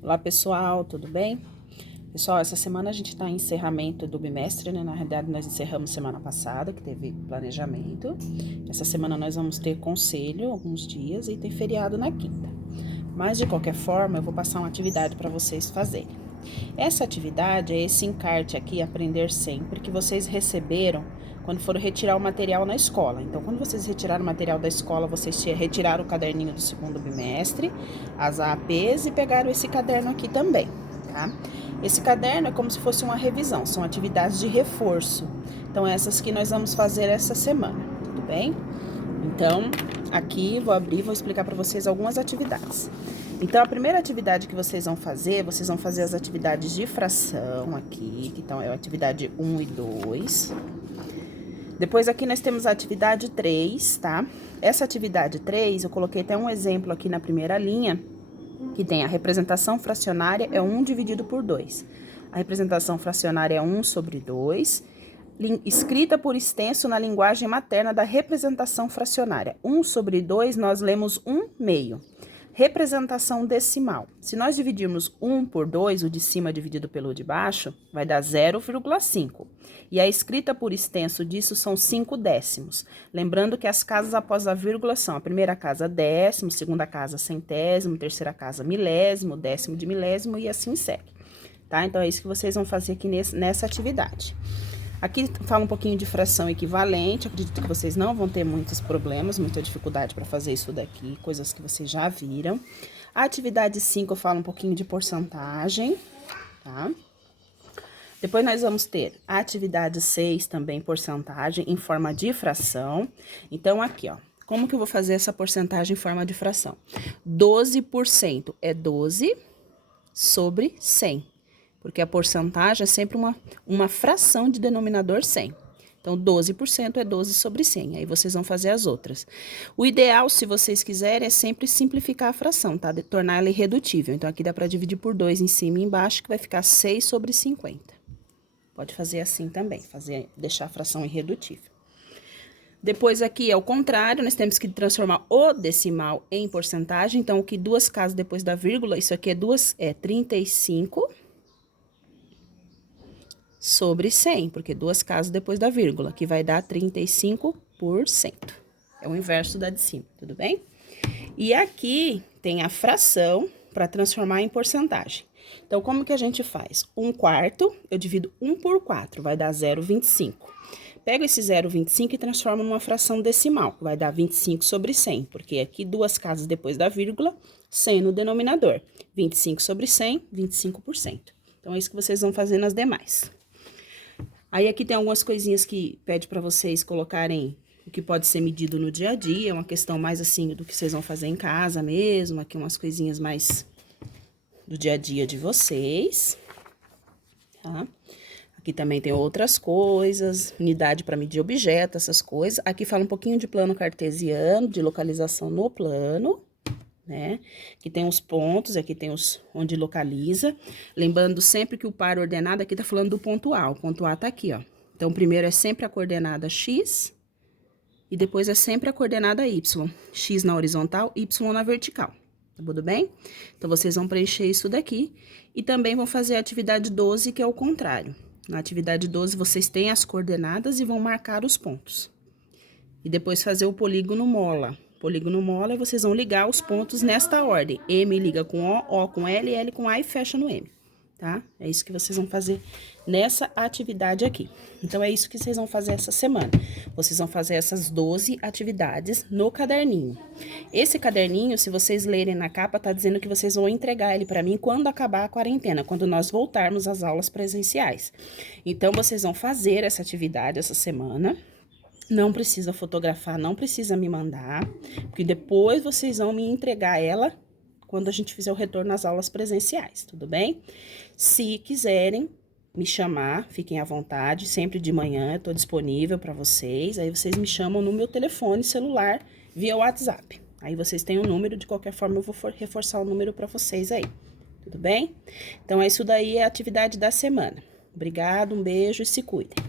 Olá pessoal, tudo bem? Pessoal, essa semana a gente está em encerramento do bimestre, né? Na realidade nós encerramos semana passada, que teve planejamento. Essa semana nós vamos ter conselho alguns dias e tem feriado na quinta. Mas de qualquer forma eu vou passar uma atividade para vocês fazerem. Essa atividade é esse encarte aqui, Aprender Sempre, que vocês receberam quando foram retirar o material na escola. Então, quando vocês retiraram o material da escola, vocês retiraram o caderninho do segundo bimestre, as APs e pegaram esse caderno aqui também, tá? Esse caderno é como se fosse uma revisão, são atividades de reforço. Então, essas que nós vamos fazer essa semana, tudo bem? Então, aqui vou abrir e vou explicar para vocês algumas atividades. Então, a primeira atividade que vocês vão fazer as atividades de fração aqui, que então é a atividade 1 e 2. Depois aqui nós temos a atividade 3, tá? Essa atividade 3, eu coloquei até um exemplo aqui na primeira linha, que tem a representação fracionária é 1 dividido por 2. A representação fracionária é 1 sobre 2, escrita por extenso na linguagem materna da representação fracionária. 1 sobre 2, nós lemos 1/2. Representação decimal. Se nós dividirmos 1 por 2, o de cima dividido pelo de baixo, vai dar 0,5. E a escrita por extenso disso são 5 décimos. Lembrando que as casas após a vírgula são a primeira casa décimo, segunda casa centésimo, terceira casa milésimo, décimo de milésimo e assim segue. Tá? Então, é isso que vocês vão fazer aqui nessa atividade. Aqui fala um pouquinho de fração equivalente, acredito que vocês não vão ter muitos problemas, muita dificuldade para fazer isso daqui, coisas que vocês já viram. A atividade 5 fala um pouquinho de porcentagem, tá? Depois nós vamos ter a atividade 6 também, porcentagem em forma de fração. Então, aqui, ó, como que eu vou fazer essa porcentagem em forma de fração? 12% é 12 sobre 100. Porque a porcentagem é sempre uma fração de denominador 100. Então, 12% é 12 sobre 100. Aí, vocês vão fazer as outras. O ideal, se vocês quiserem, é sempre simplificar a fração, tá? Tornar ela irredutível. Então, aqui dá para dividir por 2 em cima e embaixo, que vai ficar 6 sobre 50. Pode fazer assim também, deixar a fração irredutível. Depois, aqui é o contrário, nós temos que transformar o decimal em porcentagem. Então, o que duas casas depois da vírgula, isso aqui é 35... sobre 100, porque duas casas depois da vírgula, que vai dar 35%. É o inverso da de cima, tudo bem? E aqui tem a fração para transformar em porcentagem. Então, como que a gente faz? 1/4, eu divido 1 por 4, vai dar 0,25. Pego esse 0,25 e transformo numa fração decimal, vai dar 25 sobre 100, porque aqui duas casas depois da vírgula, 100 no denominador. 25 sobre 100, 25%. Então, é isso que vocês vão fazer nas demais. Aí, aqui tem algumas coisinhas que pede para vocês colocarem o que pode ser medido no dia a dia, uma questão mais assim do que vocês vão fazer em casa mesmo, aqui umas coisinhas mais do dia a dia de vocês, tá? Aqui também tem outras coisas, unidade para medir objeto, essas coisas. Aqui fala um pouquinho de plano cartesiano, de localização no plano, né? Aqui tem os pontos, aqui tem os onde localiza. Lembrando sempre que o par ordenado aqui tá falando do ponto A. O ponto A tá aqui, ó. Então, primeiro é sempre a coordenada X e depois é sempre a coordenada Y. X na horizontal, Y na vertical. Tá tudo bem? Então, vocês vão preencher isso daqui e também vão fazer a atividade 12, que é o contrário. Na atividade 12, vocês têm as coordenadas e vão marcar os pontos. E depois fazer o polígono mola. Polígono mola, vocês vão ligar os pontos nesta ordem. M liga com O com L, L com A e fecha no M, tá? É isso que vocês vão fazer nessa atividade aqui. Então, é isso que vocês vão fazer essa semana. Vocês vão fazer essas 12 atividades no caderninho. Esse caderninho, se vocês lerem na capa, tá dizendo que vocês vão entregar ele para mim quando acabar a quarentena, quando nós voltarmos às aulas presenciais. Então, vocês vão fazer essa atividade essa semana. Não precisa fotografar, não precisa me mandar, porque depois vocês vão me entregar ela quando a gente fizer o retorno às aulas presenciais, tudo bem? Se quiserem me chamar, fiquem à vontade, sempre de manhã eu tô disponível para vocês, aí vocês me chamam no meu telefone celular via WhatsApp. Aí vocês têm o número, de qualquer forma eu vou reforçar o número para vocês aí, tudo bem? Então, isso daí é a atividade da semana. Obrigada, um beijo e se cuidem.